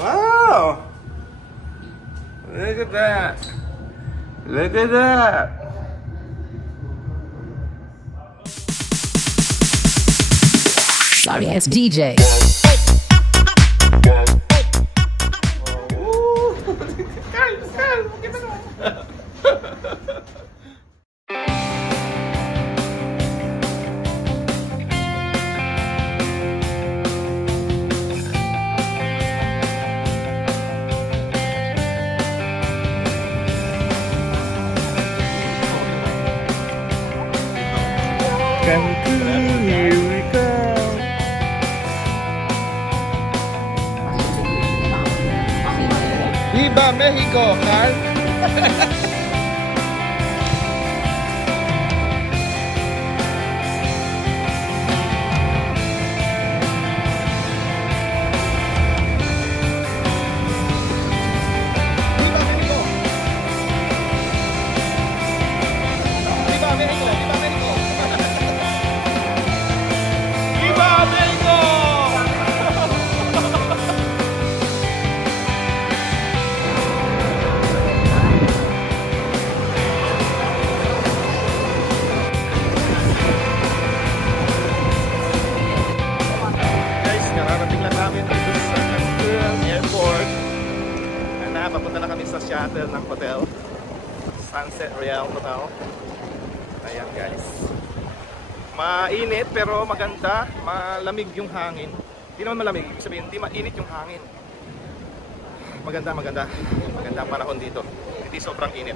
Wow! Look at that! Look at that! Sorry, it's DJ. Cancun, here we go. Viva Mexico, Carl. Papunta na kami sa shuttle ng hotel, Sunset Real Hotel. Ayan guys, mainit pero maganda, malamig yung hangin. Hindi naman malamig, ibig sabihin hindi mainit yung hangin. Maganda ang panahon dito, hindi sobrang init.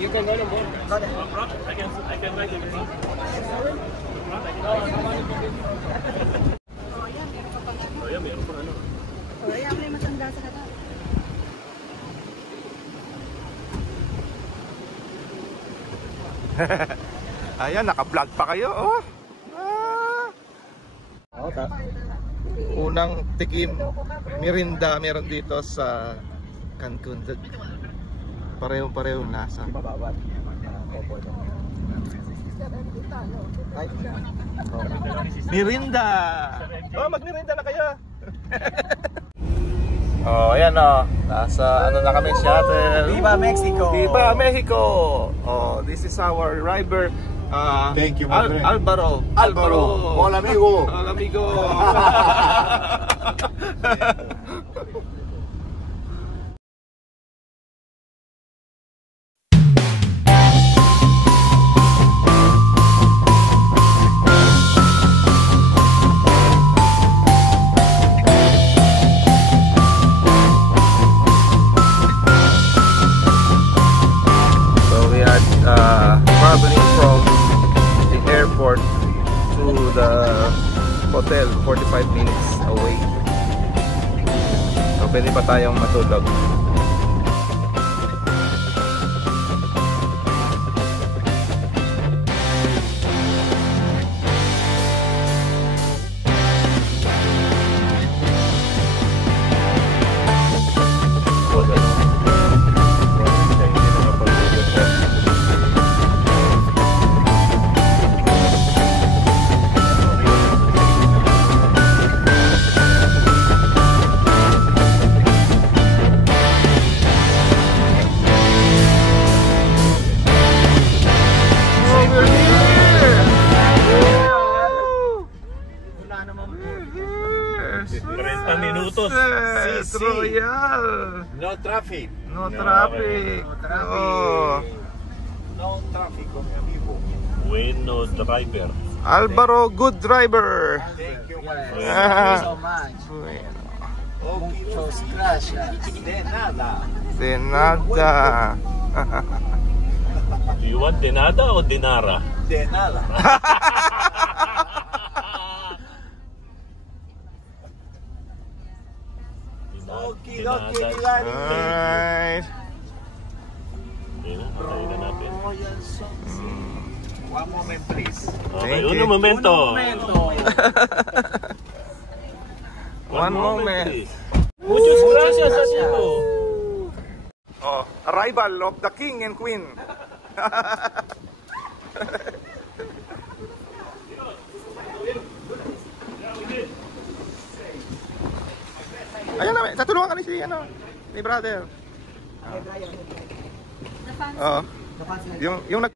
You can go to board. I can write everything. Meron pa ano. Ayan, may matanda sa kata. Ayan, naka-vlog pa kayo, oh. Unang tikim, merinda meron dito sa Cancun. Parehong lasa. Merinda! Oh, mag-merinda na kayo! Oh, ayan oh. Nasa ano na kami, shuttle. Viva Mexico! Viva Mexico! Oh, this is our driver. Thank you, my friend. Alvaro. Hola, amigo. Hola, amigo. Traveling from the airport to the hotel, 45 minutes away. So pwede pa tayong matulog. Royal. No traffic. No traffic. No traffic, amigo. Bueno driver. Alvaro, good driver. Thank you, my friend. Thank you so much. Muchos gracias. De nada. De nada. Do you want denada o dinara? De nada. Okidoki, Alright. Patayin na natin. One moment, please. Okay, Thank uno you. momento. One moment. please. Muchas gracias, amigo. Oh, arrival of the king and queen. Ayan na, tatulungan ka ni si, ni brother. Oo. Yung nag...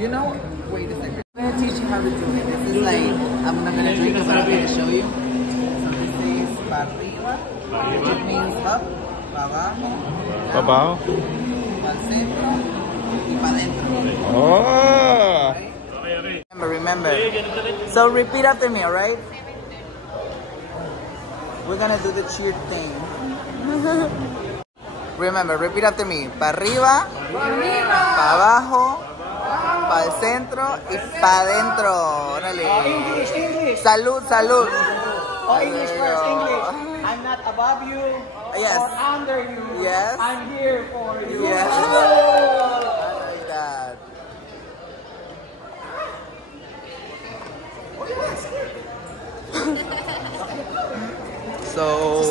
You know, wait a second. I'm gonna teach you how to do it. This is like, I'm not gonna drink, but I'm gonna show you. So this is para arriba, which means up, para abajo, Babaw. para el centro, y para adentro. Oh! Remember. So repeat after me, alright? We're gonna do the cheer thing. Remember, repeat after me. Para arriba, para abajo, para el centro y para adentro. Órale. English. Salud, salud. Oh, English first, English. I'm not above you Yes. or under you. Yes. I'm here for you. Yes. I like that. So,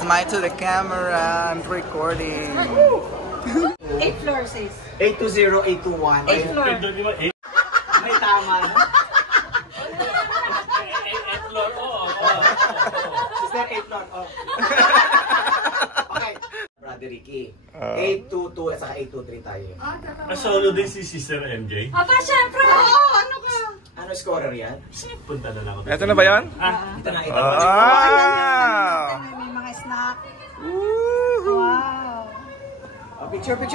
smile to the camera. I'm recording. 8 floors is. 820, 821. 8 floors. May tama. Sister, 8 floors. Oh. Okay. Brother Ricky. 822 at saka 823 tayo. Solo din si Sister MJ. Aba, syempre! Oo, ano ka? Ano scorer yan? Punta na lang ako. Eto na ba yan? Ito na, ito. Ah! May mga snack. Woohoo! Wow. Oh, picture, bro!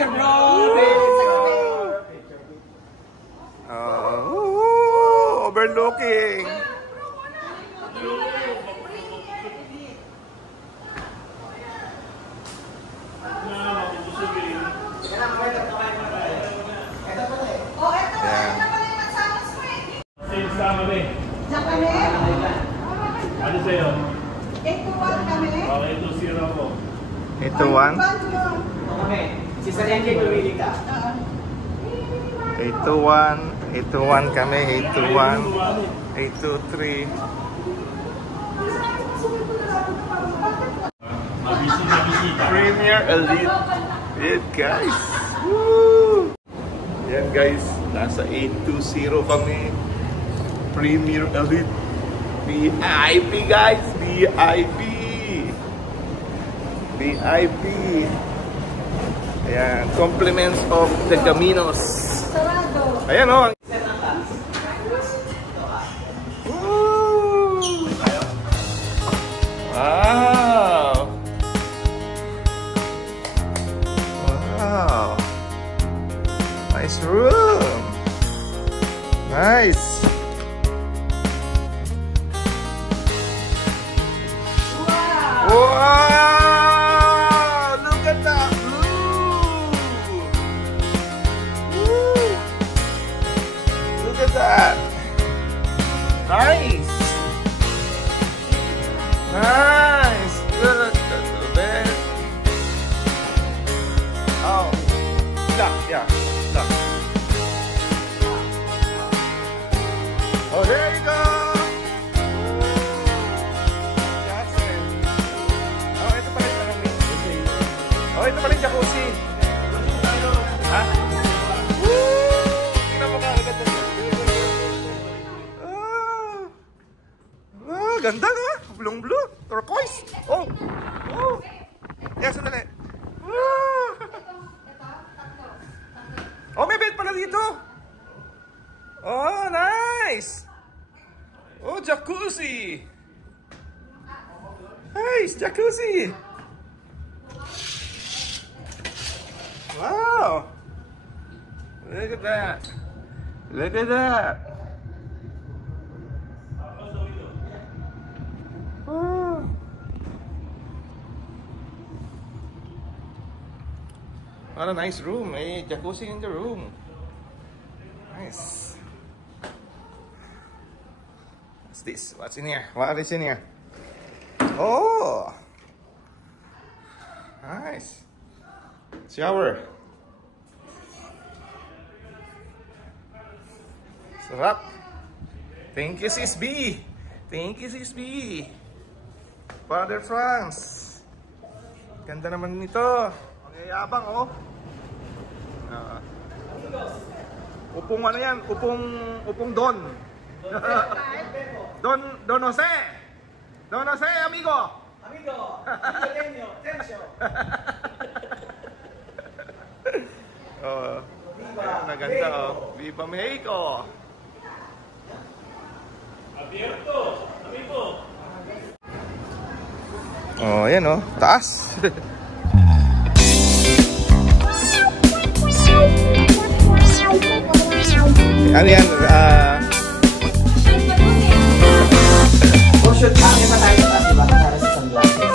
Oh, overlooking. Sales kami. Diyan kami? Ano sa'yo? 8-1 kami? Okay, 2-0 ko. Ito one. Okay. Sister MJ, pumili ka. 821 kami, 821, 823. Mabisi na bisita. Premier Elite. Yan guys. Woo! Yan guys, nasa 820 kami. Premier Elite. VIP guys, VIP. VIP. Ayan, compliments of the Caminos. Ayan o. Woo! Wow! Wow! Nice room! Nice! Wow! Look at that blue! Woo! Look at that! Nice! Nice! Good! That's the best! Oh! Yeah. Look. Oh, there you go! That's it. Oh, ito pala yung jacuzzi. Oh, ito pala yung jacuzzi. Ha? Woo! Tingnan mo ka, agad na. Ah, ganda no? Blue blue, turquoise. Oh. Oh. Yes, sandali. Woo! Oh, may bed pala dito. Oh, nice. Oh, jacuzzi. Nice, jacuzzi. Wow. Look at that. Look at that. Oh. What a nice room. Hey, jacuzzi in the room. Nice. What's this? What's in here? What is in here? Oh! Nice. Shower. Sarap. Thank you, Sis B. Thank you, Sis B. Father Franz. Ganda naman nito. Ang yayabang, oh. Upong ano yan? Upong Don. Don Jose. Don Jose, amigo. Tensyo. Oh. Naganda, oh. Viva Mexico. Abierto, amigo. Oh, yan, oh. Taas. Ano yan? Oh, shoot. May pa tayo sa diba? Para sa sunglasses.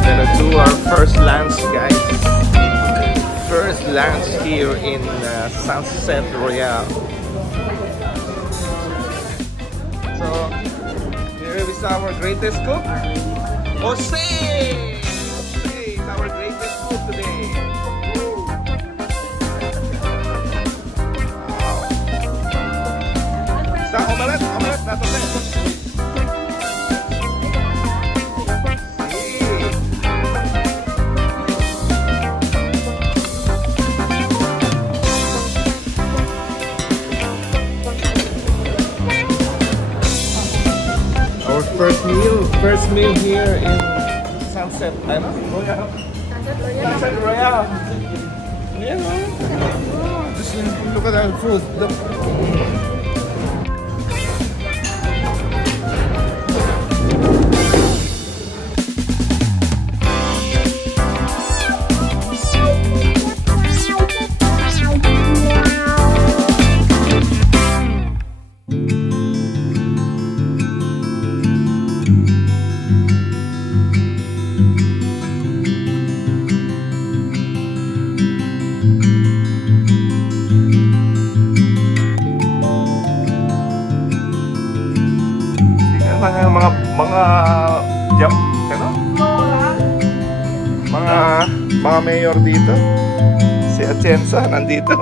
Gonna do our first lunch, guys. First lunch here in Sunset Royale. So, here is our greatest cook, Jose! Jose is our greatest cook today. Woo! Wow. Is that omelette? Omelette, that's omelette. First meal here in Sunset Royale. Sunset Royale. Yeah, oh, just look at our food. Look. Mga mayor dito. Si Atienza nandito.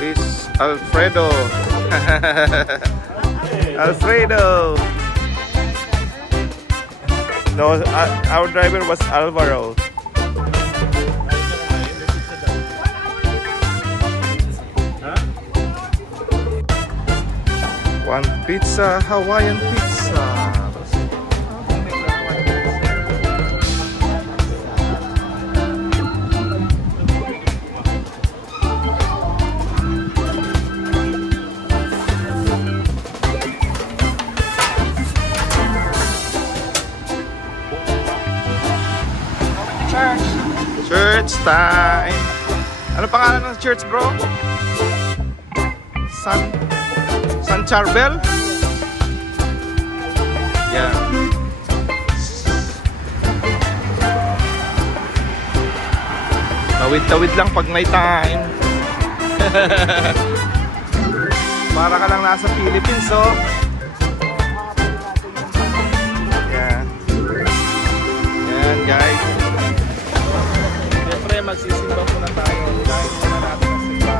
Luis Alfredo. Alfredo. No, our driver was Alvaro. One pizza, Hawaiian pizza. Church time. Ano pangalan ng church, bro? San Charbel? Yeah. Tawid-tawid lang pag may time. Para ka lang nasa Philippines, oh. Yeah. Yan, guys. Siyempre, magsisimba muna tayo. Dahil muna natin ang simba.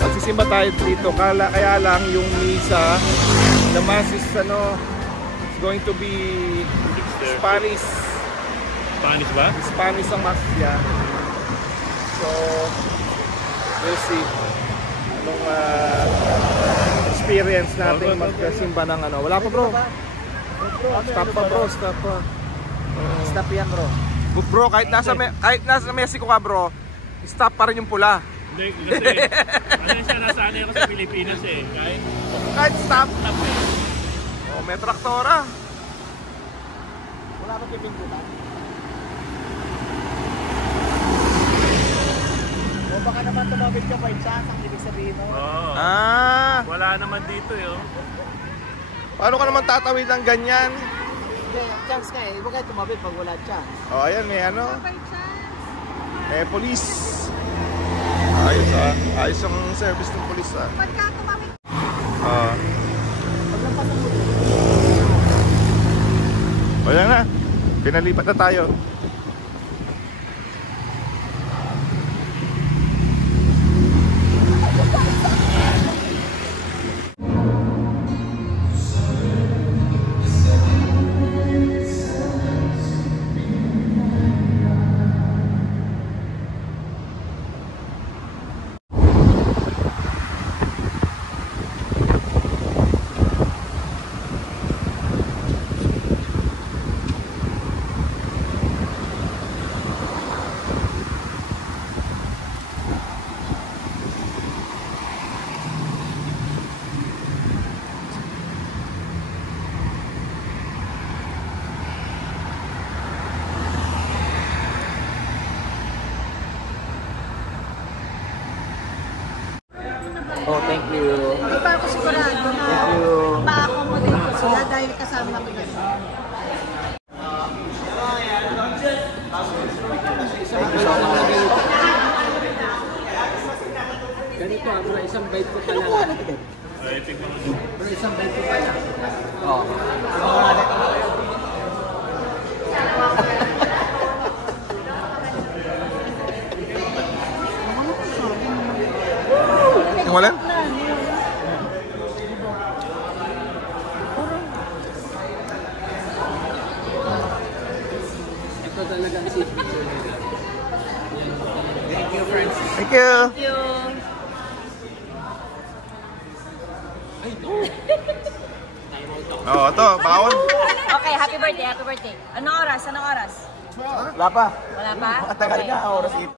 Magsisimba tayo dito. Kaya lang yung misa, the mass is going to be Spanish. Spanish ba? Spanish ang mass niya. So, we'll see. Anong experience natin magsimba ng ano. Wala pa, bro. Stop pa, bro. Stop pa. Stop yan, bro. Bro, kahit nasa Mexico ka, bro, stop pa rin yung pula. Hindi, kasi ano siya, nasanay ako sa Pilipinas eh. Kahit stop. Oh, may traktora. Wala ba pipindutan? O baka naman tumawid ka by chance, ang ibig sabihin mo. Oo. Wala naman dito eh. Oh. Paano ka naman tatawid ng ganyan? Hindi, chance nga eh. Huwag kayo tumawid pag wala chance. Oh, ayan, may ano. May police. Ayos ah. Ayos ang service ng police ah. Pagka tumawid. Wala na. Pinalipat na tayo. Oh, thank you. Hindi pa ako sigurado na ma-accommodate ko sila dahil kasama ko na sila. Ganito bro, isang bite ko pa lang. Bro, isang bite ko pa lang. Oh. Walan? Ito talaga si picture nila. Thank you, friends. Thank you. Oh, ito, bawon. Okay, happy birthday, happy birthday. Anong oras? Wala pa. Wala pa? Matagal na, oras